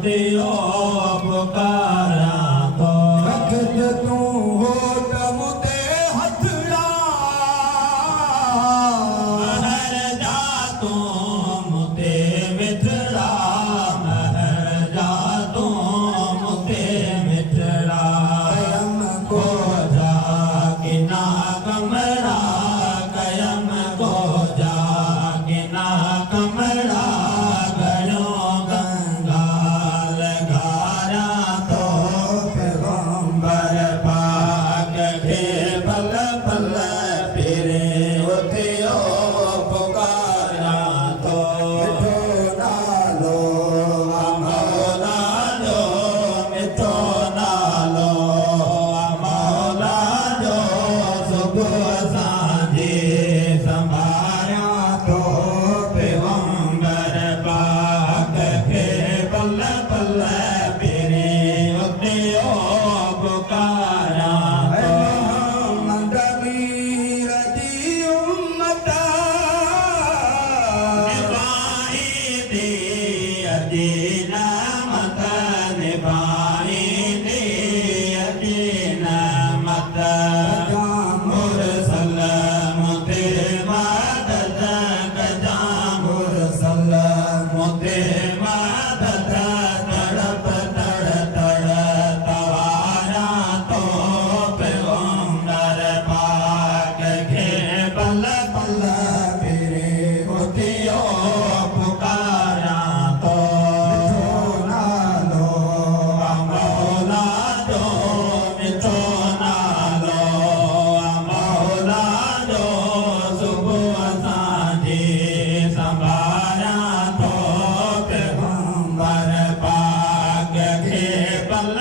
उतियो पुकारा तो रखत तू होठ मुते हथड़ा महर जा तू मुते मिठड़ा महर जा तू मुते मिठड़ा कयम को को जा किना कमरा कयम को जा किना कमरा गलो गंगा लगारा तो पैगंबर पाक के पल पल फिरे उतियो पुकारा तो मिठो नालो मौला जो मिठो नालो मौला जो सुबह सांझे संभारा तो पैगंबर पाक के पल पल फिरे उतियो पुकारा तो मोहम्मद मीर दी उम्मता निभाई दे अदीना मत निभाई दे अदीना मत मुरसल मुते मदद गजा मुरसल मुते मदद तड़प तड़ तड़ तवारा तो पैगंबर पाक के पल पल फिरे उतियो पुकारा तो नालो मौला जो मिठो नालो मौला जो सुबह सांझे संभारा तो पैगंबर पाक के पल